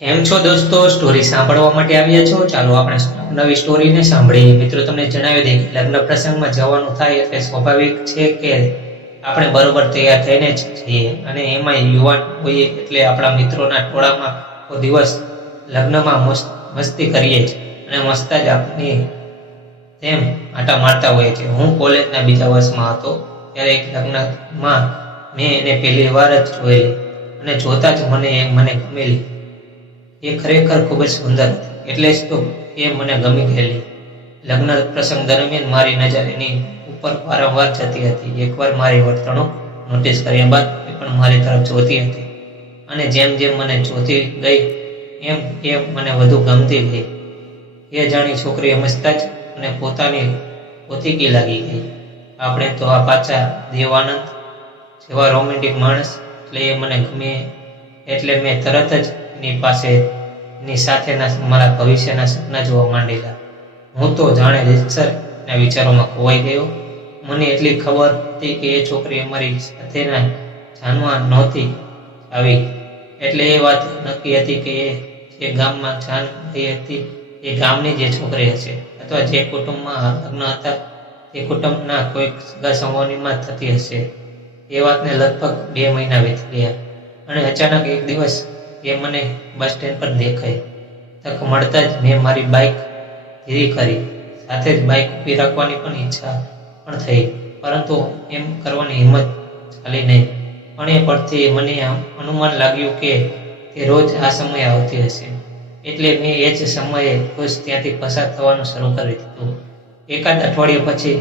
કેમ છો દોસ્તો? સ્ટોરી સાંભળવા માટે આવ્યા છો? ચાલો આપણે નવી સ્ટોરીને સાંભળીએ. મિત્રો, તમને જણાવી દઈએ કે લગ્ન પ્રસંગમાં જવાનું થાય એટલે સ્વાભાવિક છે કે આપણે બરોબર તૈયાર થઈને જ જઈએ, અને એમાં યુવાન હોઈએ એટલે આપણા મિત્રોના ટોળામાં આખો દિવસ લગ્નમાં મસ્તી કરીએ જ, અને મસ્ત જ આપની તેમ આટા મારતા હોઈએ છીએ. હું કોલેજના બીજા વર્ષમાં હતો ત્યારે એક લગ્નમાં મેં એને પહેલી વાર જ જોયેલી, અને જોતા જ મને ગમેલી. એ ખરેખર ખૂબ જ સુંદર હતી, એટલે જ તો એ મને ગમી ગયેલી. લગ્ન પ્રસંગ દરમિયાન મારી નજર એની ઉપર વારંવાર જતી હતી. એકવાર મારી વર્તણૂક નોટિસ કર્યા બાદ એ પણ મારી તરફ જોતી હતી, અને જેમ જેમ મને જોતી ગઈ એમ એ મને વધુ ગમતી ગઈ. એ જાણી છોકરી સમજતા જ અને પોતીકી લાગી ગઈ. આપણે તો આ પાછા દેવાનંદ જેવા રોમેન્ટિક માણસ, એટલે એ મને ગમે એટલે મેં તરત જ એની સાથેના મારા ભવિષ્યના સપના જોવા માંડેલા. હું તો જાણે રીતસરના વિચારોમાં ખોવાઈ ગયો. મને એટલી ખબર હતી કે એ છોકરી અમારી સાથેના જાણવા નહોતી આવી, એટલે એ વાત નક્કી હતી કે એ જે ગામમાં જાન થઈ હતી એ ગામની જે છોકરી હશે, અથવા જે કુટુંબમાં લગ્ન હતા તે કુટુંબના કોઈક સગા સંબંધીમાં થતી હશે. એ વાતને લગભગ 2 મહિના વીતી ગયા, અને અચાનક એક દિવસ એ મને બસ સ્ટેન્ડ પર દેખાઈ. તક મળતા જ મેં મારી બાઇક ધીરી કરી. સાથે જ બાઇક ઊભી રાખવાની પણ ઈચ્છા પણ થઈ, પરંતુ એમ કરવાની હિંમત ચાલી નહીં. પણ એ પરથી મને અનુમાન લાગ્યું કે તે રોજ આ સમયે આવતી હશે, એટલે મેં એ જ સમયે રોજ ત્યાંથી પસાર થવાનું શરૂ કરી દીધું. એકાદ અઠવાડિયા પછી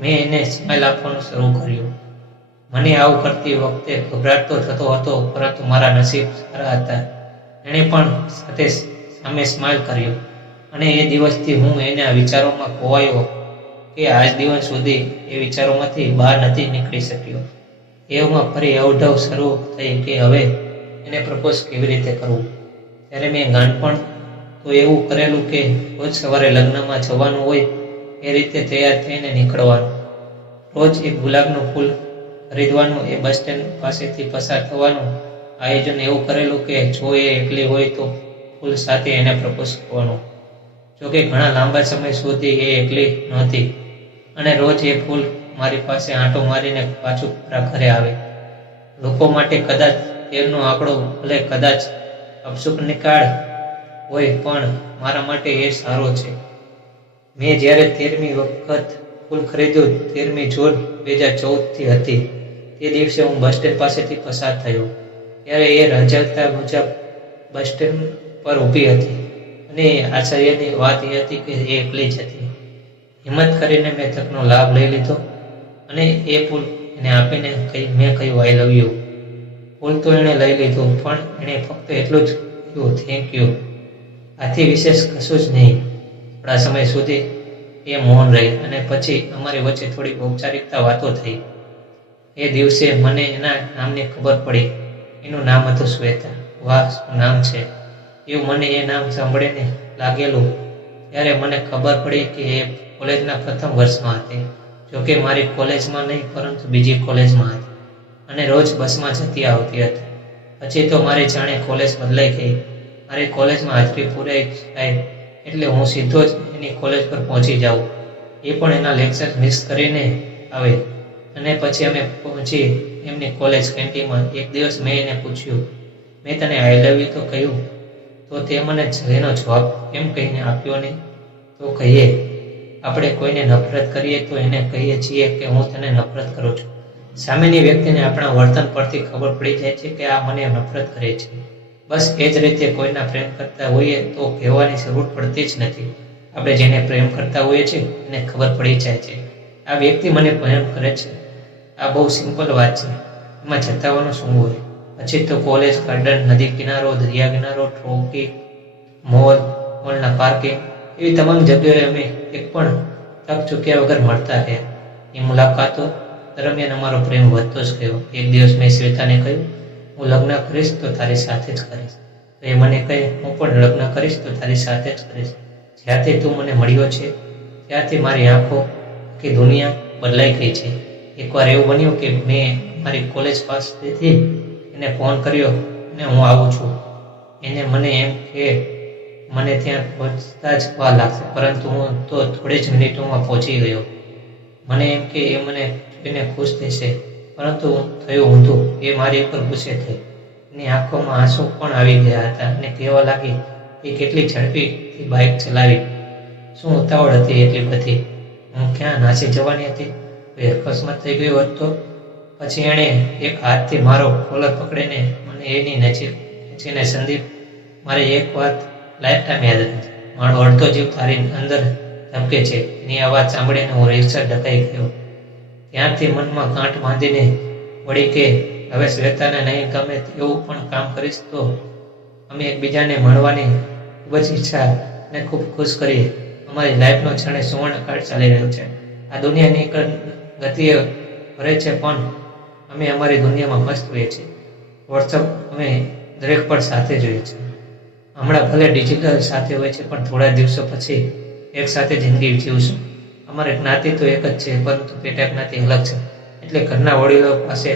મેં એને સ્માઇલ આપવાનું શરૂ કર્યું. મને આવું કરતી વખતે ગભરાટ તો થતો હતો, પરંતુ મારા નસીબ સારા હતા. એણે પણ સામે સ્માઇલ કર્યો, અને એ દિવસથી હું એના વિચારોમાં ખોવાયો કે આજ દિવસ સુધી એ વિચારોમાંથી બહાર નથી નીકળી શક્યો. એવામાં ફરી અવઢવ શરૂ થઈ કે હવે એને પ્રપોઝ કેવી રીતે કરવું. ત્યારે મેં ગાંડપણ તો એવું કરેલું કે રોજ સવારે લગ્નમાં જવાનું હોય એ રીતે તૈયાર થઈને નીકળવાનું. રોજ એક ગુલાબનું ફૂલ ખરીદવાનું, એ બસ સ્ટેન્ડ પાસેથી પસાર થવાનું આયોજન એવું કરેલું કે જો એ એકલી હોય તો ફૂલ સાથે એને પ્રપોઝ કરવાનું. જોકે ઘણા લાંબા સમય સુધી એ એકલી નહોતી, અને રોજ એ ફૂલ મારી પાસે આંટો મારીને પાછું ઘરે આવે. લોકો માટે કદાચ 13નો આંકડો ભલે કદાચ અપશુક નિકાળ હોય, પણ મારા માટે એ સારો છે. મેં જ્યારે 13મી વખત ફૂલ ખરીદ્યું 13મી જૂન 2014 હતી. તે દિવસે હું બસ સ્ટેન્ડ પાસેથી પસાર થયો ત્યારે એ રજતા મુજબ બસ સ્ટેન્ડ પર ઊભી હતી, અને આશ્ચર્યની વાત એ હતી કે એ એકલી જ હતી. હિંમત કરીને મેં તકનો લાભ લઈ લીધો, અને એ ફૂલ એને આપીને મેં કહ્યું આઈ લવ યુ. ફૂલ તો એણે લઈ લીધું, પણ એણે ફક્ત એટલું જ કહ્યું થેન્ક યુ. આથી વિશેષ કશું જ નહીં. થોડા સમય સુધી એ મૌન રહી, અને પછી અમારી વચ્ચે થોડી ઔપચારિકતા વાતો થઈ. એ દિવસે મને એના નામની ખબર પડી. એનું નામ હતું શ્વેતા. વાહ, શું નામ છે! એવું મને એ નામ સાંભળીને લાગેલું. ત્યારે મને ખબર પડી કે એ કોલેજના પ્રથમ વર્ષમાં હતી. જોકે મારી કોલેજમાં નહીં, પરંતુ બીજી કોલેજમાં હતી, અને રોજ બસમાં જતી આવતી હતી. પછી તો મારી જાણે કોલેજ બદલાઈ ગઈ. મારી કોલેજમાં હાજરી પૂરાઈ જાય એટલે હું સીધો જ એની કોલેજ પર પહોંચી જાઉં. એ પણ એના લેક્ચર મિસ કરીને આવે, અને પછી અમે પહોંચી એમની કોલેજ કેન્ટીનમાં. એક દિવસ મેં એને પૂછ્યું, મેં તને આઈ લવ યુ તો કહ્યું, તો તે મને એનો જવાબ કેમ કહીને આપ્યો નહીં? તો કહીએ, આપણે કોઈને નફરત કરીએ તો એને કહીએ છીએ કે હું તને નફરત કરું છું. સામેની વ્યક્તિને આપણા વર્તન પરથી ખબર પડી જાય છે કે આ મને નફરત કરે છે. બસ એ જ રીતે કોઈના પ્રેમ કરતા હોઈએ તો કહેવાની જરૂર પડતી જ નથી. આપણે જેને પ્રેમ કરતા હોઈએ છીએ એને ખબર પડી જાય છે આ વ્યક્તિ મને પ્રેમ કરે છે. આ બહુ સિમ્પલ વાત છે, એમાં જતાવાનું શું હોય? પછી તો કોલેજ, ગાર્ડન, નદી કિનારો, દરિયા કિનારો, ટ્રોફિક, મોલના પાર્કિંગ, એવી તમામ જગ્યાએ અમે એક પણ તક ચૂક્યા વગર મળતા રહ્યા. એ મુલાકાતો દરમિયાન અમારો પ્રેમ વધતો જ ગયો. એક દિવસ મેં શ્વેતાને કહ્યું, હું લગ્ન કરીશ તો તારી સાથે જ કરીશ. તો એ મને કહે, હું પણ લગ્ન કરીશ તો તારી સાથે જ કરીશ. જ્યારથી તું મને મળ્યો છે ત્યારથી મારી આંખો કે દુનિયા બદલાઈ ગઈ છે. એકવાર એવું બન્યું કે મેં મારી કોલેજ પાસેથી એને ફોન કર્યો અને હું આવું છું. એને મને એમ કે મને ત્યાં પહોંચતા જ વાર લાગશે, પરંતુ હું તો થોડી જ મિનિટોમાં પહોંચી ગયો. મને એમ કે એ મને જોઈને ખુશ થશે, પરંતુ થયું ઊંધું. એ મારી ઉપર ગુસ્સે થઈ. એની આંખોમાં આંસુ પણ આવી ગયા હતા અને કહેવા લાગી એ કેટલી ઝડપી બાઇક ચલાવી. શું ઉતાવળ હતી એટલી બધી? હું ક્યાં નાસી જવાની હતી? કોઈ અકસ્માત થઈ ગયો હોત તો? પછી એણે એક હાથથી મારો કોલર પકડીને મને એની નજીક ખેંચીને, સંદીપ, મારી એક વાત લાઈફ ટાઈમ યાદ હતી. મારો અડધો જીવ તારી અંદર ધબકે છે. એની આ વાત સાંભળીને હું રીક્ષા ડકાઈ ગયો. ત્યારથી મનમાં ગાંઠ બાંધીને વળી કે હવે શ્વેતાને નહીં ગમે એવું પણ કામ કરીશ તો અમે એકબીજાને મળવાની ખૂબ જ ઈચ્છા અને ખૂબ ખુશ કરીએ. અમારી લાઈફનો ક્ષણે સુવર્ણકાળ ચાલી રહ્યો છે. આ દુનિયાની ગતિએ ભરે છે, પણ અમે અમારી દુનિયામાં મસ્ત હોઈએ છીએ. વોટ્સઅપ અમે દરેક પર સાથે જોઈએ છીએ. હમણાં ભલે ડિજિટલ સાથે હોય છે, પણ થોડા દિવસો પછી એક સાથે જિંદગી જીવશું. અમારી જ્ઞાતિ તો એક જ છે, પરંતુ પેટા જ્ઞાતિ અલગ છે. એટલે ઘરના વડીલો પાસે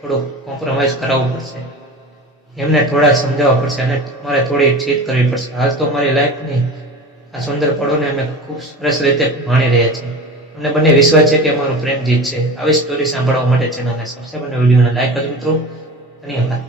થોડુંક કોમ્પ્રોમાઇઝ કરાવવું પડશે, એમને થોડા સમજાવવા પડશે અને મારે થોડી જીત કરવી પડશે. હાલ તો મારી લાઈફની આ સુંદર પળોને અમે ખૂબ સરસ રીતે માણી રહ્યા છીએ. અમને બંને વિશ્વાસ છે કે અમારું પ્રેમ જીતશે. આવી સ્ટોરી સાંભળવા માટે ચેનલને સબસ્ક્રાઈબ અને વિડીયોને લાઈક કરજો મિત્રો. ધન્યવાદ.